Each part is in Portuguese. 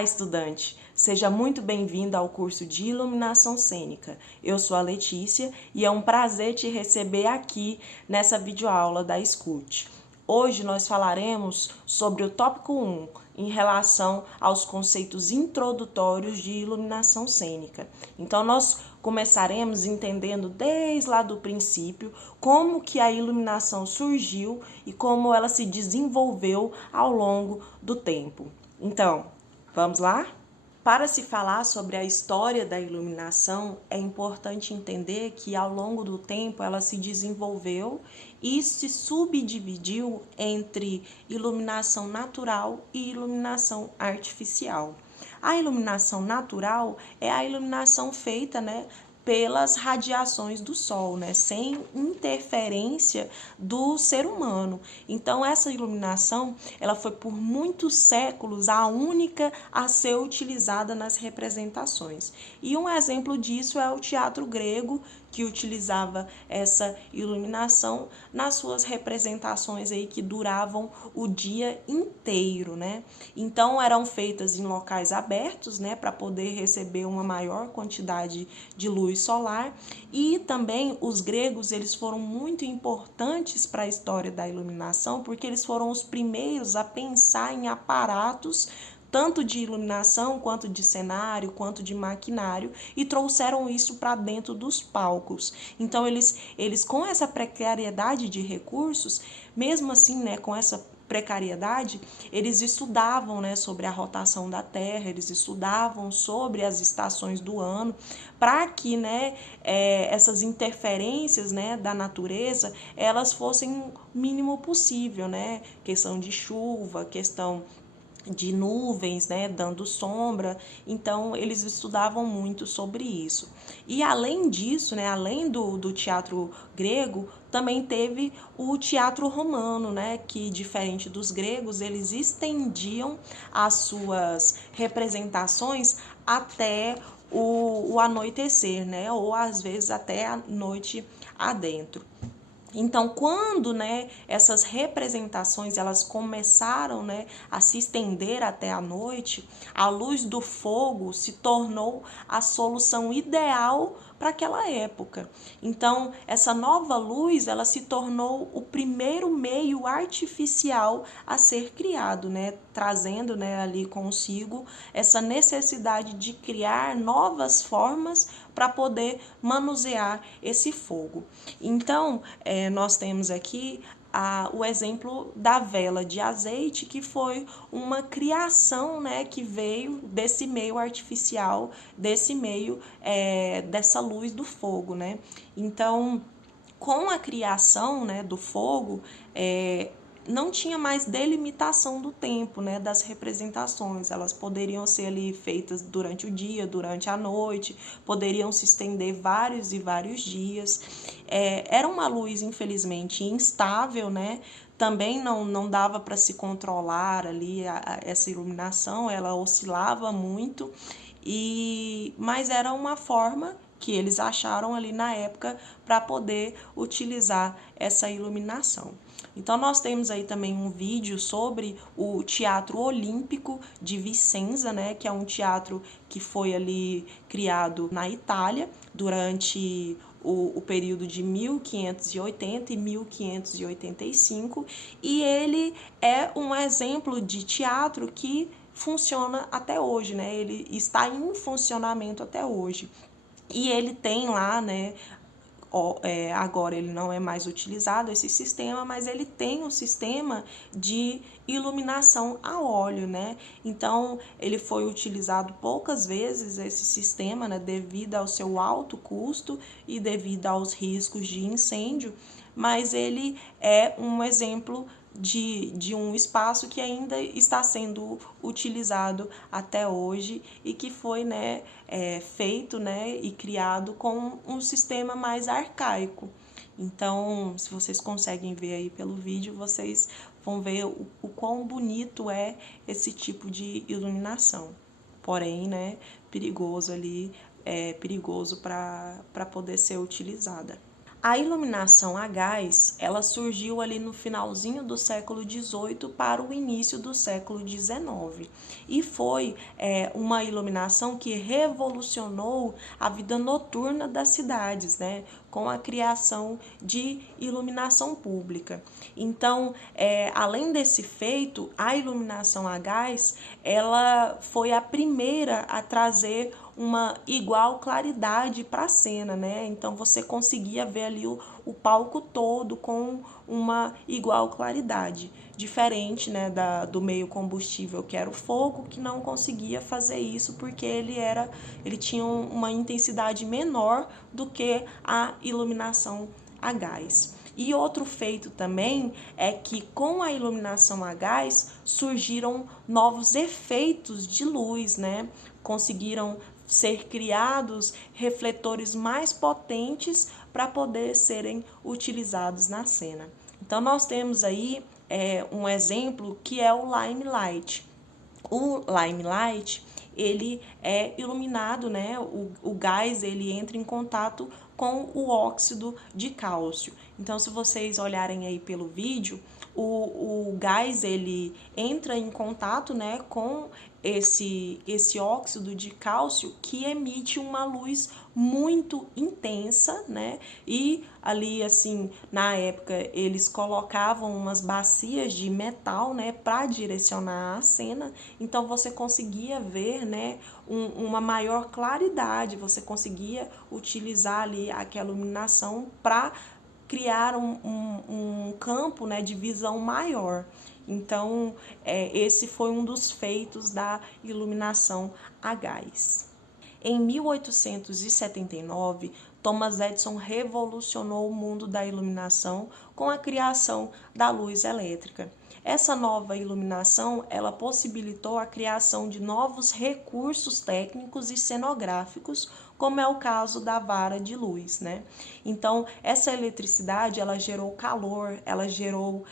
Olá, estudante! Seja muito bem-vindo ao curso de Iluminação Cênica. Eu sou a Letícia e é um prazer te receber aqui nessa videoaula da Escute. Hoje nós falaremos sobre o tópico 1, em relação aos conceitos introdutórios de iluminação cênica. Então, nós começaremos entendendo desde lá do princípio como que a iluminação surgiu e como ela se desenvolveu ao longo do tempo. Então, vamos lá? Para se falar sobre a história da iluminação, é importante entender que ao longo do tempo ela se desenvolveu e se subdividiu entre iluminação natural e iluminação artificial. A iluminação natural é a iluminação feita, pelas radiações do sol, sem interferência do ser humano. Então, essa iluminação, ela foi por muitos séculos a única a ser utilizada nas representações. E um exemplo disso é o teatro grego, que utilizava essa iluminação nas suas representações aí que duravam o dia inteiro, Então, eram feitas em locais abertos, para poder receber uma maior quantidade de luz solar. E também os gregos, eles foram muito importantes para a história da iluminação, porque eles foram os primeiros a pensar em aparatos tanto de iluminação, quanto de cenário, quanto de maquinário, e trouxeram isso para dentro dos palcos. Então, eles com essa precariedade de recursos, mesmo assim, com essa precariedade, eles estudavam, sobre a rotação da Terra, eles estudavam sobre as estações do ano, para que, essas interferências, da natureza, elas fossem o mínimo possível, questão de chuva, questão de nuvens, dando sombra. Então, eles estudavam muito sobre isso. E além disso, além do teatro grego, também teve o teatro romano, que, diferente dos gregos, eles estendiam as suas representações até o anoitecer, ou às vezes até a noite adentro. Então, quando, essas representações elas começaram, a se estender até a noite, a luz do fogo se tornou a solução ideal para aquela época. Então, essa nova luz, ela se tornou o primeiro meio artificial a ser criado, trazendo, ali consigo essa necessidade de criar novas formas para poder manusear esse fogo. Então, nós temos aqui o exemplo da vela de azeite, que foi uma criação, que veio desse meio artificial, desse meio, dessa luz do fogo, Então, com a criação, do fogo, não tinha mais delimitação do tempo, das representações. Elas poderiam ser ali feitas durante o dia, durante a noite, poderiam se estender vários e vários dias. Era uma luz, infelizmente, instável, Também não dava para se controlar ali essa iluminação, ela oscilava muito, mas era uma forma que eles acharam ali na época para poder utilizar essa iluminação. Então, nós temos aí também um vídeo sobre o Teatro Olímpico de Vicenza, que é um teatro que foi ali criado na Itália durante o período de 1580 e 1585, e ele é um exemplo de teatro que funciona até hoje, Ele está em funcionamento até hoje. E ele tem lá, agora ele não é mais utilizado esse sistema, mas ele tem um sistema de iluminação a óleo, Então, ele foi utilizado poucas vezes esse sistema, devido ao seu alto custo e devido aos riscos de incêndio, mas ele é um exemplo de um espaço que ainda está sendo utilizado até hoje e que foi feito e criado com um sistema mais arcaico. Então, se vocês conseguem ver aí pelo vídeo, vocês vão ver o quão bonito é esse tipo de iluminação. Porém, perigoso ali, perigoso para poder ser utilizada. A iluminação a gás, ela surgiu ali no finalzinho do século XVIII para o início do século XIX. E foi uma iluminação que revolucionou a vida noturna das cidades, né? Com a criação de iluminação pública. Então, além desse feito, a iluminação a gás, ela foi a primeira a trazer uma igual claridade para a cena, né? Então você conseguia ver ali o palco todo com uma igual claridade, diferente, né, do meio combustível que era o fogo, que não conseguia fazer isso porque ele tinha uma intensidade menor do que a iluminação a gás. E outro feito também é que com a iluminação a gás surgiram novos efeitos de luz, né? Conseguiram ser criados refletores mais potentes para poder serem utilizados na cena. Então nós temos aí um exemplo que é o limelight. O limelight, ele é iluminado, né? O gás ele entra em contato com o óxido de cálcio. Então, se vocês olharem aí pelo vídeo, o gás ele entra em contato, né, com esse óxido de cálcio que emite uma luz muito intensa, né? E ali assim, na época eles colocavam umas bacias de metal, né, para direcionar a cena. Então você conseguia ver, né, uma maior claridade, você conseguia utilizar ali aquela iluminação para criar um campo, né, de visão maior. Então, esse foi um dos feitos da iluminação a gás. Em 1879, Thomas Edison revolucionou o mundo da iluminação com a criação da luz elétrica. Essa nova iluminação, ela possibilitou a criação de novos recursos técnicos e cenográficos, como é o caso da vara de luz, né? Então, essa eletricidade, ela gerou calor, ela gerou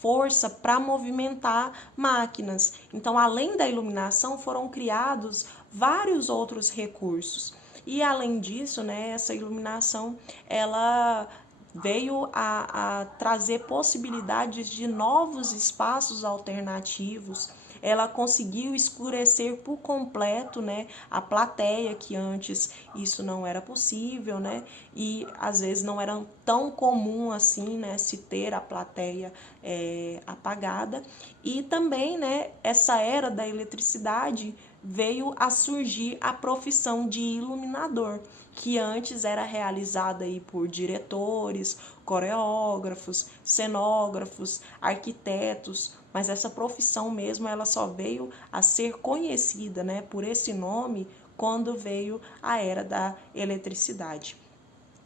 força para movimentar máquinas. Então, além da iluminação, foram criados vários outros recursos. E, além disso, né, essa iluminação, ela veio a trazer possibilidades de novos espaços alternativos. Ela conseguiu escurecer por completo, né, a plateia, que antes isso não era possível, né, e às vezes não era tão comum assim, né, se ter a plateia apagada. E também, né, essa era da eletricidade veio a surgir a profissão de iluminador, que antes era realizada aí por diretores, coreógrafos, cenógrafos, arquitetos, mas essa profissão mesmo ela só veio a ser conhecida, né, por esse nome quando veio a era da eletricidade.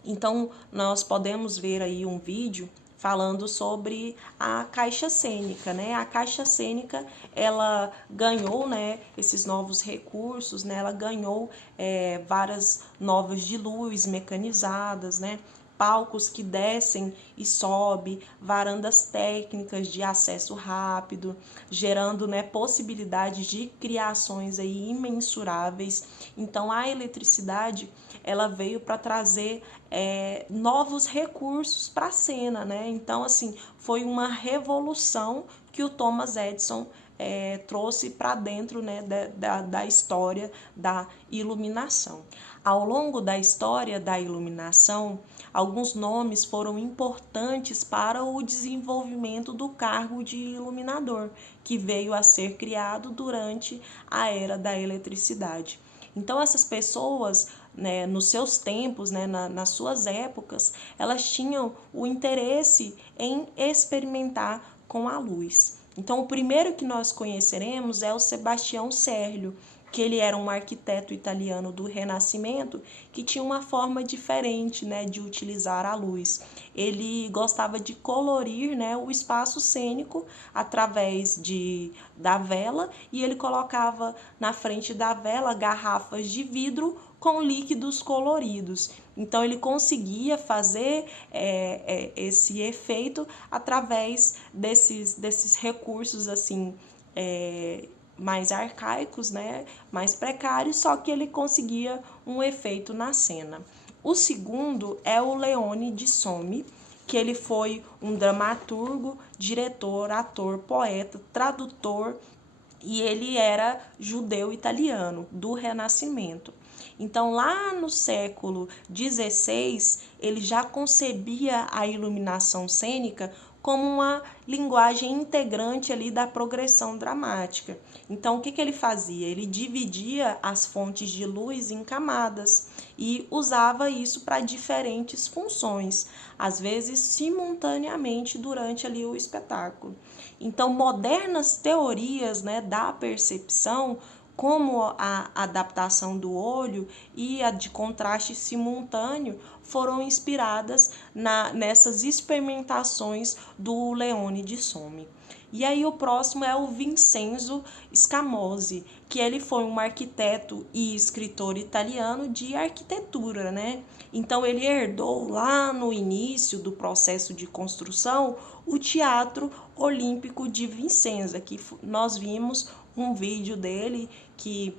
Então, nós podemos ver aí um vídeo falando sobre a caixa cênica, né? A caixa cênica, ela ganhou, né, esses novos recursos, né? Ela ganhou várias novas de luz mecanizadas, né? Palcos que descem e sobem, varandas técnicas de acesso rápido, gerando, né, possibilidades de criações aí imensuráveis. Então, a eletricidade, ela veio para trazer novos recursos para a cena, né? Então, assim, foi uma revolução que o Thomas Edison trouxe para dentro, né, da história da iluminação. Ao longo da história da iluminação, alguns nomes foram importantes para o desenvolvimento do cargo de iluminador, que veio a ser criado durante a era da eletricidade. Então, essas pessoas, né, nos seus tempos, né, nas suas épocas, elas tinham o interesse em experimentar com a luz. Então, o primeiro que nós conheceremos é o Sebastião Serlio, que ele era um arquiteto italiano do Renascimento que tinha uma forma diferente, né, de utilizar a luz. Ele gostava de colorir, né, o espaço cênico através da vela, e ele colocava na frente da vela garrafas de vidro com líquidos coloridos. Então ele conseguia fazer esse efeito através desses recursos assim mais arcaicos, né, mais precários, só que ele conseguia um efeito na cena. O segundo é o Leone de Some, que ele foi um dramaturgo, diretor, ator, poeta, tradutor, e ele era judeu italiano do Renascimento. Então, lá no século XVI, ele já concebia a iluminação cênica como uma linguagem integrante ali da progressão dramática. Então, o que ele fazia? Ele dividia as fontes de luz em camadas e usava isso para diferentes funções, às vezes simultaneamente durante ali o espetáculo. Então, modernas teorias, né, da percepção, como a adaptação do olho e a de contraste simultâneo, foram inspiradas nessas experimentações do Leone de Some. E aí o próximo é o Vincenzo Scamozzi, que ele foi um arquiteto e escritor italiano de arquitetura, né? Então ele herdou lá no início do processo de construção o Teatro Olímpico de Vicenza, que nós vimos um vídeo dele que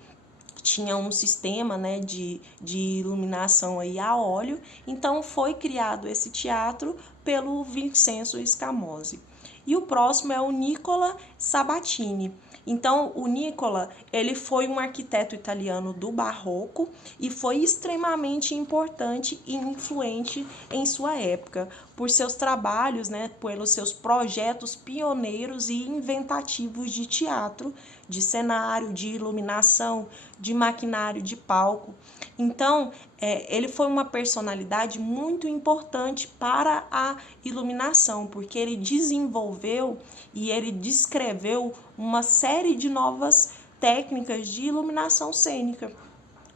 tinha um sistema, né, de iluminação aí a óleo. Então foi criado esse teatro pelo Vincenzo Scamozzi. E o próximo é o Nicola Sabatini. Então, o Nicola, ele foi um arquiteto italiano do Barroco e foi extremamente importante e influente em sua época, por seus trabalhos, né, pelos seus projetos pioneiros e inventativos de teatro, de cenário, de iluminação, de maquinário de palco. Então, ele foi uma personalidade muito importante para a iluminação, porque ele desenvolveu e ele descreveu uma série de novas técnicas de iluminação cênica,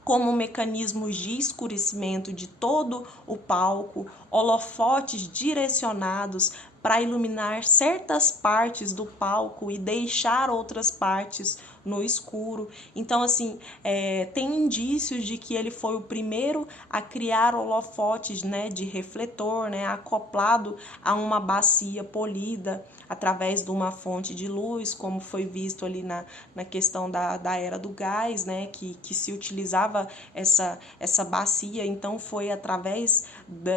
como mecanismos de escurecimento de todo o palco, holofotes direcionados para iluminar certas partes do palco e deixar outras partes no escuro. Então, assim, tem indícios de que ele foi o primeiro a criar holofotes, né, de refletor, né, acoplado a uma bacia polida através de uma fonte de luz, como foi visto ali na questão da era do gás, né, que se utilizava essa bacia. Então foi através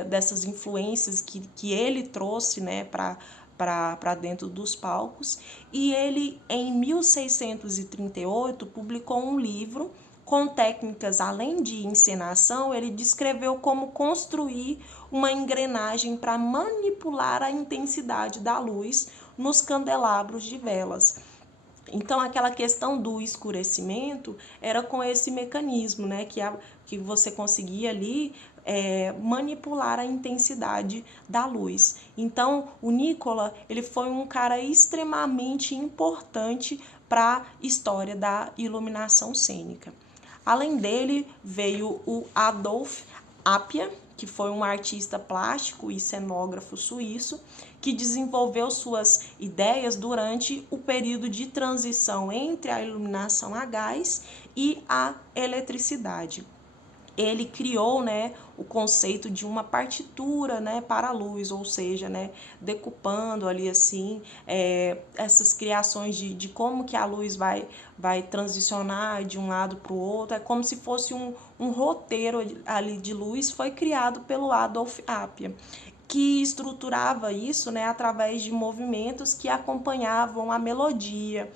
dessas influências que ele trouxe, né, para dentro dos palcos. E ele, em 1638, publicou um livro com técnicas além de encenação. Ele descreveu como construir uma engrenagem para manipular a intensidade da luz nos candelabros de velas. Então, aquela questão do escurecimento era com esse mecanismo, né, que você conseguia ali manipular a intensidade da luz. Então, o Nicola, ele foi um cara extremamente importante para a história da iluminação cênica. Além dele, veio o Adolf Appia, que foi um artista plástico e cenógrafo suíço, que desenvolveu suas ideias durante o período de transição entre a iluminação a gás e a eletricidade. Ele criou, né, o conceito de uma partitura, né, para a luz, ou seja, né, decupando ali assim essas criações de como que a luz vai transicionar de um lado para o outro. É como se fosse um roteiro ali de luz. Foi criado pelo Adolf Appia, que estruturava isso, né, através de movimentos que acompanhavam a melodia,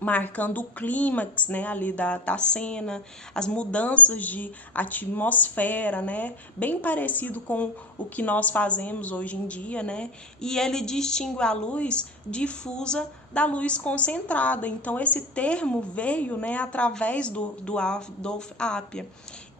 marcando o clímax, né, ali da cena, as mudanças de atmosfera, né, bem parecido com o que nós fazemos hoje em dia, né, e ele distingue a luz difusa da luz concentrada. Então, esse termo veio, né, através do Adolf Appia,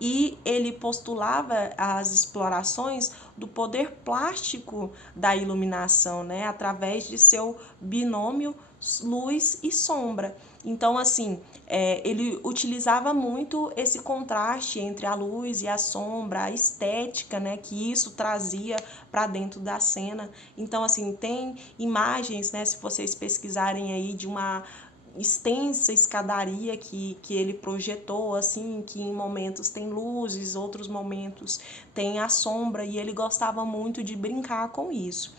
e ele postulava as explorações do poder plástico da iluminação, né, através de seu binômio luz e sombra. Então, assim, ele utilizava muito esse contraste entre a luz e a sombra, a estética, né, que isso trazia para dentro da cena. Então, assim, tem imagens, né, se vocês pesquisarem aí, de uma extensa escadaria que ele projetou, assim, que em momentos tem luzes, outros momentos tem a sombra, e ele gostava muito de brincar com isso.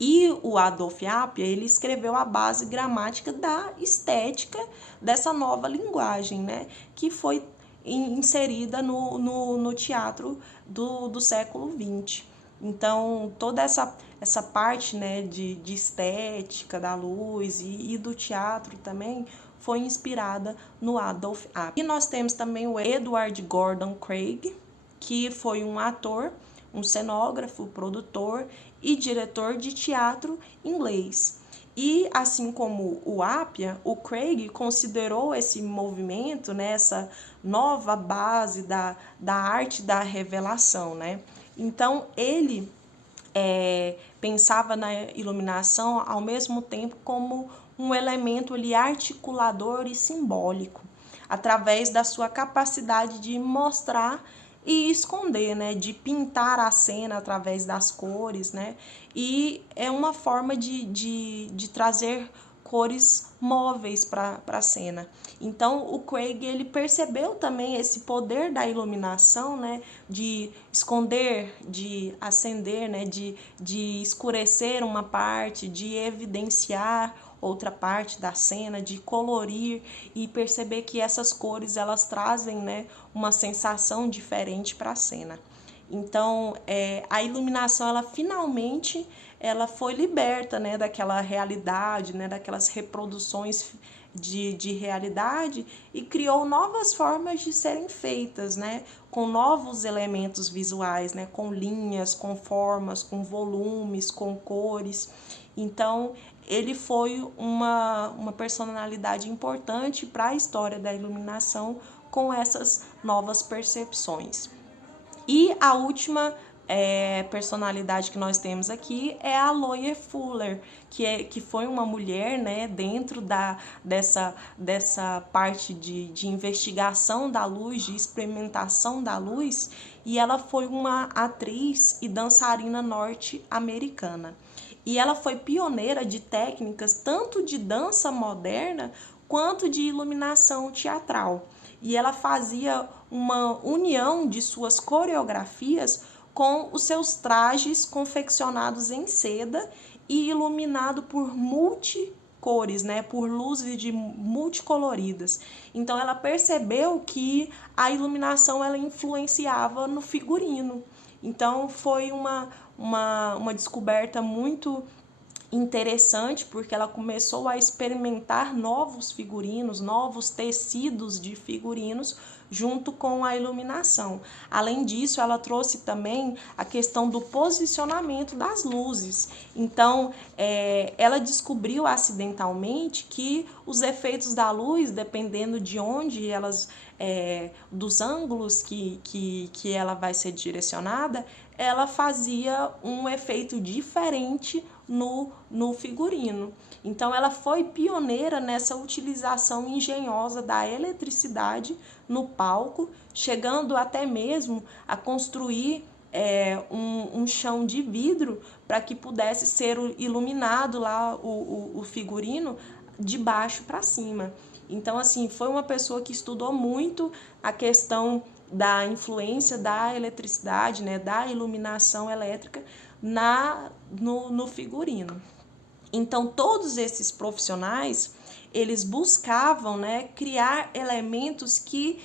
E o Adolf Appia, ele escreveu a base gramática da estética dessa nova linguagem, né? Que foi inserida no teatro do século XX. Então, toda essa parte, né, de estética da luz e do teatro também foi inspirada no Adolf Appel. E nós temos também o Edward Gordon Craig, que foi um ator, um cenógrafo, produtor e diretor de teatro inglês. E assim como o Appia, o Craig considerou esse movimento, né, essa nova base da arte da revelação, né? Então ele pensava na iluminação ao mesmo tempo como um elemento ali articulador e simbólico, através da sua capacidade de mostrar e esconder, né, de pintar a cena através das cores, né, e é uma forma de trazer cores móveis para a cena. Então o Craig ele percebeu também esse poder da iluminação, né, de esconder, de acender, né, de escurecer uma parte, de evidenciar outra parte da cena, de colorir e perceber que essas cores elas trazem, né, uma sensação diferente para a cena. Então, a iluminação, ela finalmente ela foi liberta, né, daquela realidade, né, daquelas reproduções de realidade e criou novas formas de serem feitas, né, com novos elementos visuais, né, com linhas, com formas, com volumes, com cores. Então, ele foi uma personalidade importante para a história da iluminação com essas novas percepções. E a última personalidade que nós temos aqui é a Loie Fuller, que foi uma mulher, né, dentro dessa parte de investigação da luz, de experimentação da luz, e ela foi uma atriz e dançarina norte-americana. E ela foi pioneira de técnicas tanto de dança moderna quanto de iluminação teatral. E ela fazia uma união de suas coreografias com os seus trajes confeccionados em seda e iluminado por multicores, né, por luzes de multicoloridas. Então ela percebeu que a iluminação ela influenciava no figurino. Então foi uma descoberta muito interessante, porque ela começou a experimentar novos figurinos, novos tecidos de figurinos junto com a iluminação. Além disso, ela trouxe também a questão do posicionamento das luzes. Então, ela descobriu acidentalmente que os efeitos da luz, dependendo de onde elas, dos ângulos que ela vai ser direcionada, ela fazia um efeito diferente no figurino. Então, ela foi pioneira nessa utilização engenhosa da eletricidade no palco, chegando até mesmo a construir um chão de vidro para que pudesse ser iluminado lá o figurino de baixo para cima. Então, assim, foi uma pessoa que estudou muito a questão da influência da eletricidade, né, da iluminação elétrica no figurino. Então, todos esses profissionais, eles buscavam, né, criar elementos que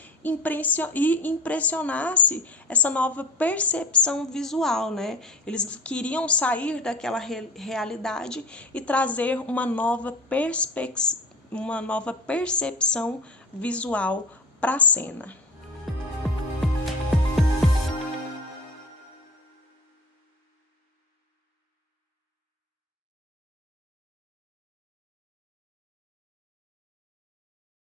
impressionasse essa nova percepção visual, né? Eles queriam sair daquela realidade e trazer uma nova percepção visual para a cena.